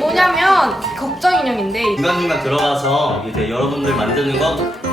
뭐냐면 걱정 인형인데. 중간중간 들어가서 이제 여러분들 만드는 거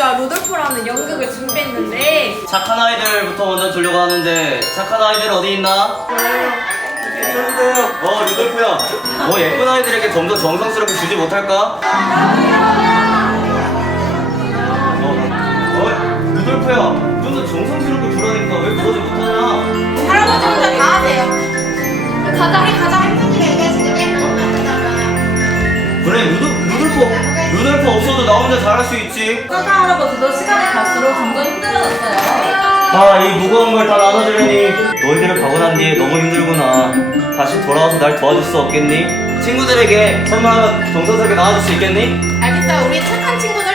할아버지와 루돌프라는 연극을 준비했는데 착한 아이들부터 먼저 주려고 하는데 착한 아이들 어디 있나? 어 루돌프 형. 뭐 예쁜 아이들에게 좀 더 정성스럽게 주지 못할까? 어, 어 루돌프 형. 좀더 정성스럽게 주라니까 왜 그러지 못하냐? 할아버지 혼자 다 하세요 가자 우리 가자 그래 루돌 루돌프 루돌프 없어도 나 혼자 잘할 수 있지. 산타 할아버지도 시간이 갈수록 점점 힘들어졌어요. 아 이 무거운 걸 다 나눠주려니 너희들을 가고 난 뒤에 너무 힘들구나 다시 돌아와서 날 도와줄 수 없겠니? 친구들에게 선물 하나 정성스럽게 나눠줄 수 있겠니? 알겠어요 우리 착한 친구들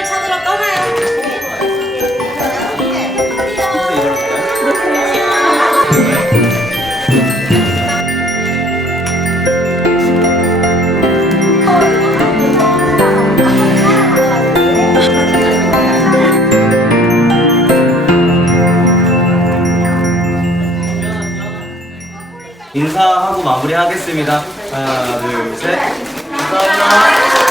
인사하고 마무리하겠습니다. 하나, 둘, 셋. 감사합니다.